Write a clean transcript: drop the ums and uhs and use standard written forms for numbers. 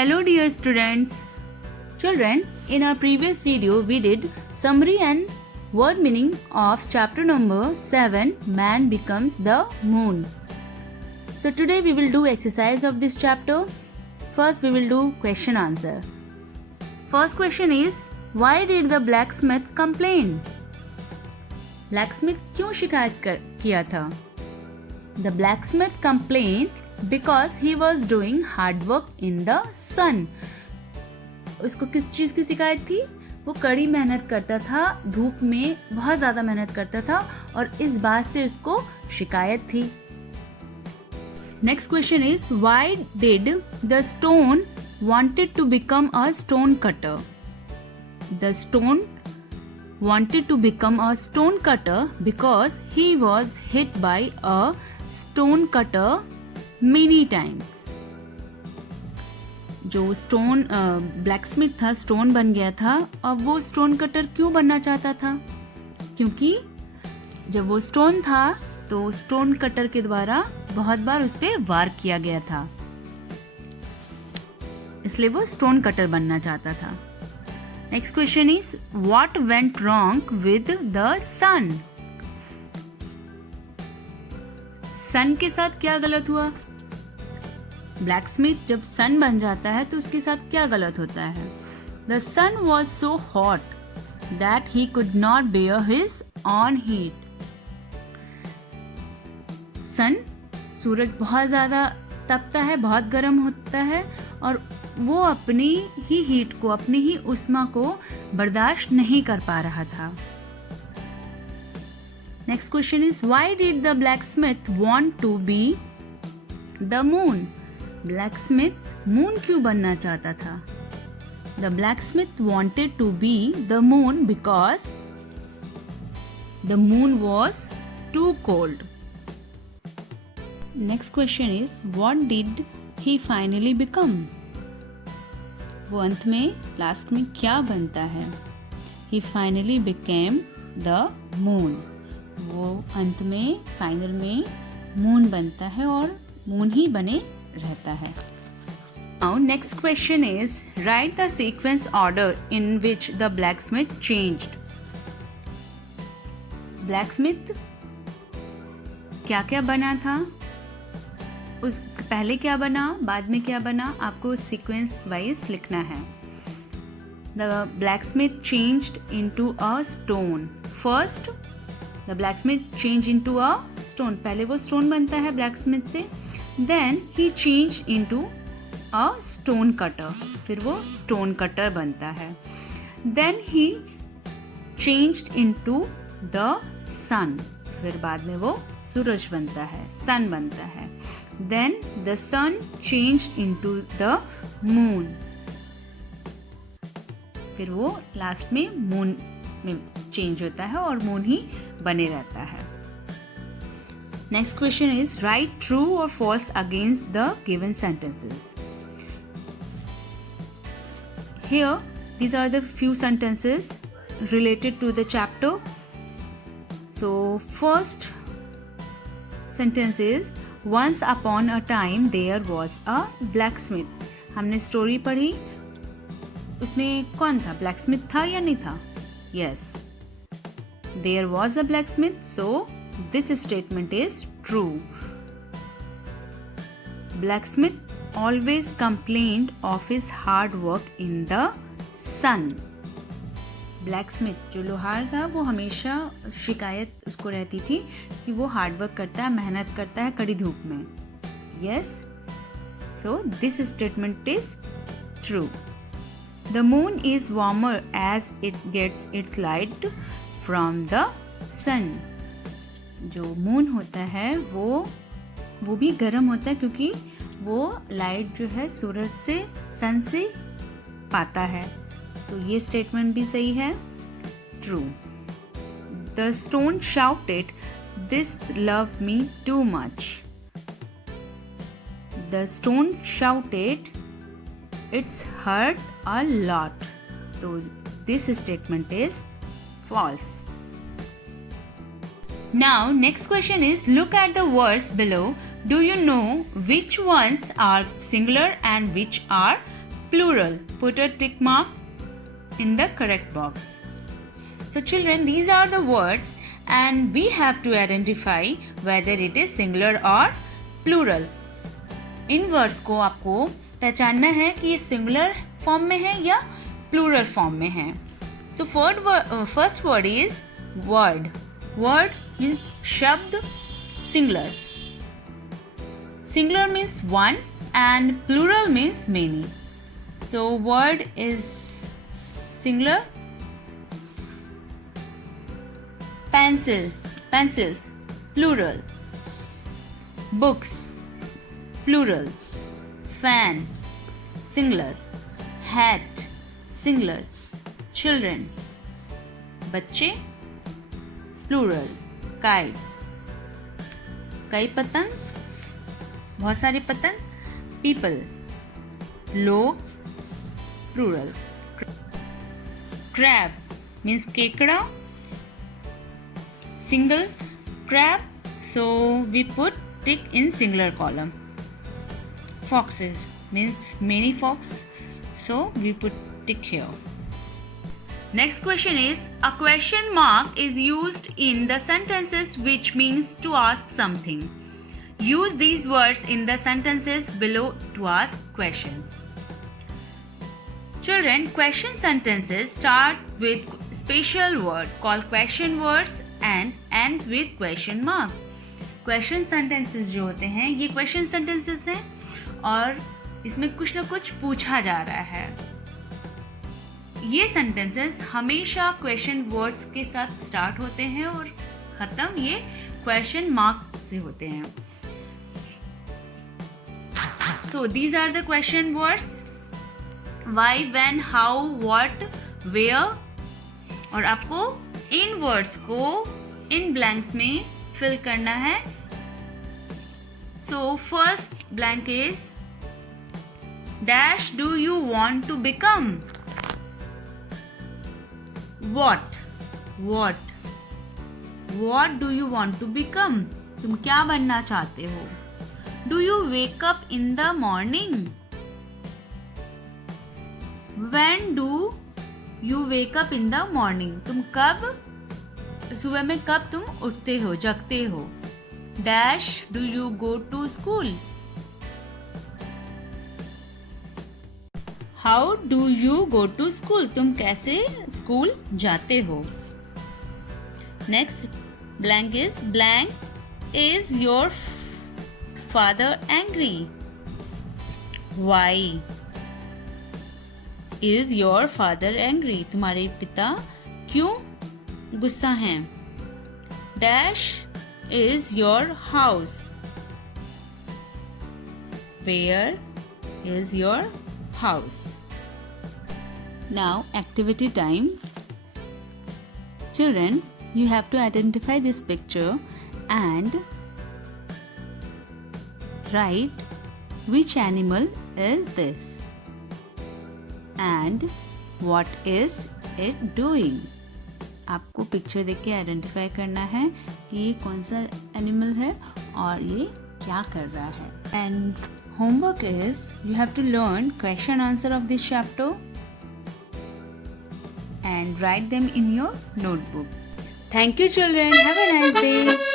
Hello dear students. Children, in our previous video we did summary and word meaning of chapter number 7 Man Becomes the Moon. So today we will do exercise of this chapter. First we will do question answer. First question is, why did the blacksmith complain? Blacksmith क्यों शिकायत किया था? The blacksmith complained because he was doing hard work in the sun. उसको किस चीज़ की शिकायत थी? वो कड़ी मेहनत करता था, धूप में बहुत ज़्यादा मेहनत करता था और इस बात से उसको शिकायत थी. Next question is, why did the stone wanted to become a stone cutter? The stone wanted to become a stone cutter because he was hit by a stone cutter many times. जो stone blacksmith था, stone बन गया था. अब वो stone cutter क्यों बनना चाहता था? क्योंकि जब वो स्टोन था तो स्टोन कटर के द्वारा बहुत बार उस पर वार किया गया था, इसलिए वो स्टोन कटर बनना चाहता था. Next question is, what went wrong with the sun? Sun के साथ क्या गलत हुआ? ब्लैकस्मिथ जब सन बन जाता है तो उसके साथ क्या गलत होता है? The sun was so hot that he could not bear his on heat. Sun, सूरज बहुत ज़्यादा तपता है, बहुत गर्म होता है और वो अपनी ही हीट को, अपनी ही उष्मा को बर्दाश्त नहीं कर पा रहा था. Next question is, why did the blacksmith want to be the moon? Blacksmith moon क्यों बनना चाहता था? The blacksmith wanted to be the moon because the moon was too cold. Next question is, what did he finally become? वो अंत में, last में क्या बनता है? He finally became the moon. वो अंत में, फाइनल में मून बनता है और मून ही बने रहता है. Now next question is, write the sequence order in which the blacksmith changed. Blacksmith क्या क्या बना था? उस पहले क्या बना, बाद में क्या बना, आपको सीक्वेंस वाइज लिखना है. The blacksmith changed into a stone. First, the blacksmith changed into a stone. पहले वो stone बनता है blacksmith से. Then he changed into a stone cutter. फिर वो stone cutter बनता है. Then he changed into the sun. फिर बाद में वो सूरज बनता है, sun बनता है. Then the sun changed into the moon. फिर वो लास्ट में मून में चेंज होता है और मून ही बने रहता है. Next question is, write true or false against the given sentences. Here, these are the few sentences related to the chapter. So, first sentence is, once upon a time there was a blacksmith. हमने story पढ़ी, उसमें कौन था? Blacksmith था या नहीं था? Yes. There was a blacksmith, so this statement is true. Blacksmith always complained of his hard work in the sun. Blacksmith जो लोहार था वो हमेशा शिकायत उसको रहती थी कि वो हार्ड वर्क करता है, मेहनत करता है कड़ी धूप में. Yes, so this statement is true. The moon is warmer as it gets its light from the sun. जो मून होता है वो भी गर्म होता है क्योंकि वो लाइट जो है सूरज से, सन से पाता है. तो ये स्टेटमेंट भी सही है, true. The stone shouted, this love me too much. The stone shouted, it's hurt a lot. तो this statement is false. Now next question is, look at the words below. Do you know which ones are singular and which are Plural. Put a tick mark in the correct box. So children, these are the words and we have to identify whether it is singular or plural. In words को आपको पहचानना है कि ये singular form में है या plural form में है. So first word is word. Word means शब्द. Singular. Singular means one and plural means many. So word is singular. Pencil, pencils, plural. Books, plural. Fan, singular. Hat, singular. Children, बच्चे, plural. Kites, कई पतंग, बहुत सारे पतंग. People, लोग, plural. Crab means केकड़ा, single. Crab, so we put tick in singular column. Foxes means many fox, so we put tick here. Next question is, a question mark is used in the sentences which means to ask something. Use these words in the sentences below to ask questions. Children, question sentences start with special word called question words and end with question mark. Question sentences जो होते हैं ये question sentences हैं और इसमें कुछ ना कुछ पूछा जा रहा है. ये sentences हमेशा question words के साथ start होते हैं और खत्म ये question mark से होते हैं. So these are the question words. Why, when, how, what, where. और आपको इन वर्ड्स को इन ब्लैंक्स में फिल करना है. So first blank is dash do you want to become? What? What? What do you want to become? तुम क्या बनना चाहते हो? Do you wake up in the morning? When do you wake up in the morning? तुम कब सुबह में कब तुम उठते हो जगते हो? Dash do you go to school? How do you go to school? तुम कैसे स्कूल जाते हो? Next blank is your father angry? Why is your father angry? तुम्हारे पिता क्यों गुस्सा हैं? Dash is your house? Where is your house? Now activity time. Children, you have to identify this picture and write which animal is this and what is it doing. आपको picture देख के identify करना है कि ये कौन सा animal है और ये क्या कर रहा है. And homework is you have to learn question answer of this chapter and write them in your notebook. Thank you children. Have a nice day.